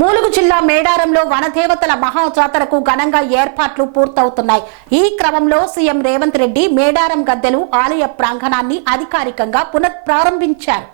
మూలుగు జిల్లా మేడారంలో వనదేవతల మహాజాతరకు ఘనంగా ఏర్పాట్లు పూర్తవుతున్నాయి. ఈ క్రమంలో సీఎం రేవంత్ రెడ్డి మేడారం గద్దెలు ఆలయ ప్రాంగణాన్ని అధికారికంగా పునఃప్రారంభించారు.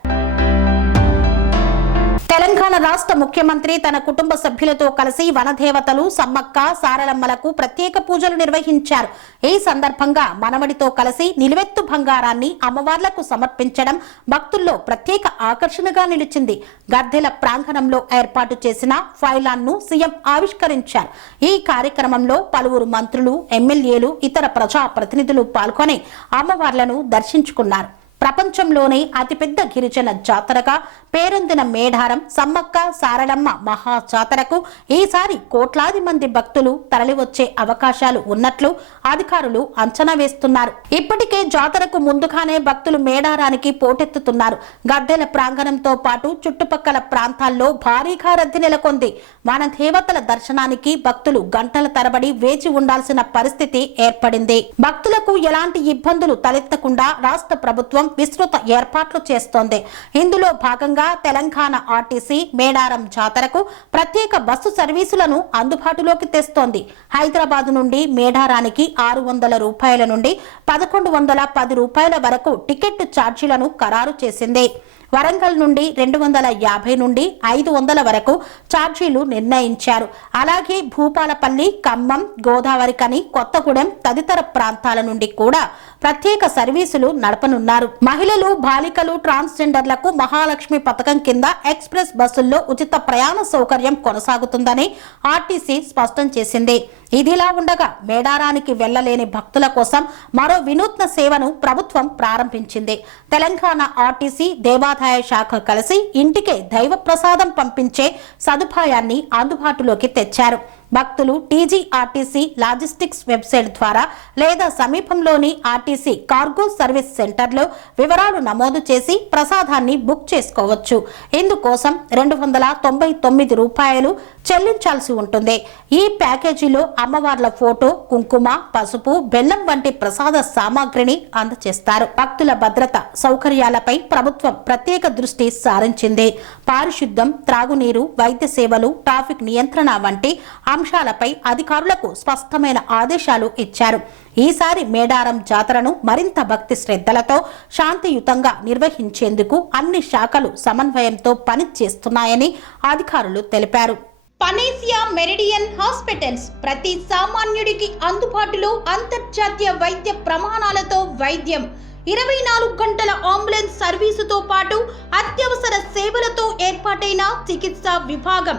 తెలంగాణ రాష్ట్ర ముఖ్యమంత్రి తన కుటుంబ సభ్యులతో కలిసి వనదేవతలు సమ్మక్క సారలమ్మలకు ప్రత్యేక పూజలు నిర్వహించారు. ఈ సందర్భంగా మనవడితో కలిసి నిలువెత్తు బంగారాన్ని అమ్మవార్లకు సమర్పించడం భక్తుల్లో ప్రత్యేక ఆకర్షణగా నిలిచింది. గద్దెల ప్రాంగణంలో ఏర్పాటు చేసిన ఫైలాన్ను సీఎం ఆవిష్కరించారు. ఈ కార్యక్రమంలో పలువురు మంత్రులు ఎమ్మెల్యేలు ఇతర ప్రజా ప్రతినిధులు పాల్గొని అమ్మవార్లను దర్శించుకున్నారు. ప్రపంచంలోనే అతిపెద్ద గిరిజన జాతరగా పేరొందిన మేడారం సమ్మక్క సారడమ్మ మహా జాతరకు ఈసారి కోట్లాది మంది భక్తులు తరలివచ్చే అవకాశాలు ఉన్నట్లు అధికారులు అంచనా వేస్తున్నారు. ఇప్పటికే జాతరకు ముందుగానే భక్తులు మేడారానికి పోటెత్తుతున్నారు. గద్దెల ప్రాంగణంతో పాటు చుట్టుపక్కల ప్రాంతాల్లో భారీగా రద్దీ నెలకొంది. మన దేవతల దర్శనానికి భక్తులు గంటల తరబడి వేచి ఉండాల్సిన పరిస్థితి ఏర్పడింది. భక్తులకు ఎలాంటి ఇబ్బందులు తలెత్తకుండా రాష్ట్ర ప్రభుత్వం విస్తృత ఏర్పాట్లు చేస్తోంది. ఇందులో భాగంగా తెలంగాణ ఆర్టీసీ మేడారం జాతరకు ప్రత్యేక బస్సు సర్వీసులను అందుబాటులోకి తెస్తోంది. హైదరాబాద్ నుండి మేడారానికి ఆరు వందల రూపాయల నుండి పదకొండు వందల పది రూపాయల వరకు టికెట్ ఛార్జీలను ఖరారు చేసింది. వరంగల్ నుండి రెండు వందల యాభై నుండి ఐదు వందల వరకు ఛార్జీలు నిర్ణయించారు. అలాగే భూపాలపల్లి ఖమ్మం గోదావరికని కొత్తగూడెం తదితర ప్రాంతాల నుండి కూడా ప్రత్యేక సర్వీసులు నడపనున్నారు. మహిళలు బాలికలు ట్రాన్స్జెండర్లకు మహాలక్ష్మి పథకం కింద ఎక్స్ప్రెస్ బస్సుల్లో ఉచిత ప్రయాణ సౌకర్యం కొనసాగుతుందని ఆర్టీసీ స్పష్టం చేసింది. ఇదిలా ఉండగా మేడారానికి వెళ్ళలేని భక్తుల కోసం మరో వినూత్న సేవను ప్రభుత్వం ప్రారంభించింది. తెలంగాణ ఆర్టీసీ దేవాదాయ శాఖ కలిసి ఇంటికే దైవ ప్రసాదం పంపించే సదుపాయాన్ని అందుబాటులోకి తెచ్చారు. భక్తులు టీజీఆర్టీసీ లాజిస్టిక్స్ వెబ్సైట్ ద్వారా లేదా సమీపంలోని ఆర్టీసీ కార్గో సర్వీస్ సెంటర్లో వివరాలు నమోదు చేసి ప్రసాదాన్ని బుక్ చేసుకోవచ్చు. ఇందుకోసం రెండు వందల తొంభై తొమ్మిది రూపాయలు చెల్లించాల్సి ఉంటుంది. ఈ ప్యాకేజీలో అమ్మవార్ల ఫోటో కుంకుమ పసుపు బెల్లం వంటి ప్రసాద సామాగ్రిని అందజేస్తారు భక్తుల భద్రత సౌకర్యాలపై ప్రభుత్వం ప్రత్యేక దృష్టి సారించింది. పారిశుద్ధం త్రాగునీరు వైద్య సేవలు ట్రాఫిక్ నియంత్రణ వంటి అంశాలపై అధికారులకు స్పష్టమైన ఆదేశాలు ఇచ్చారు. ఈసారి మేడారం జాతరను మరింత భక్తి శ్రద్ధలతో శాంతియుతంగా నిర్వహించేందుకు అన్ని శాఖలు సమన్వయంతో పనిచేస్తున్నాయని అధికారులు తెలిపారు. పనేసియా మెరిడియన్ హాస్పిటల్స్ ప్రతి సామాన్యుడికి అందుబాటులో అంతర్జాతీయ వైద్య ప్రమాణాలతో వైద్యం. ఇరవై నాలుగు గంటల అంబులెన్స్ సర్వీసుతో పాటు అత్యవసర సేవలతో ఏర్పాటైన చికిత్సా విభాగం.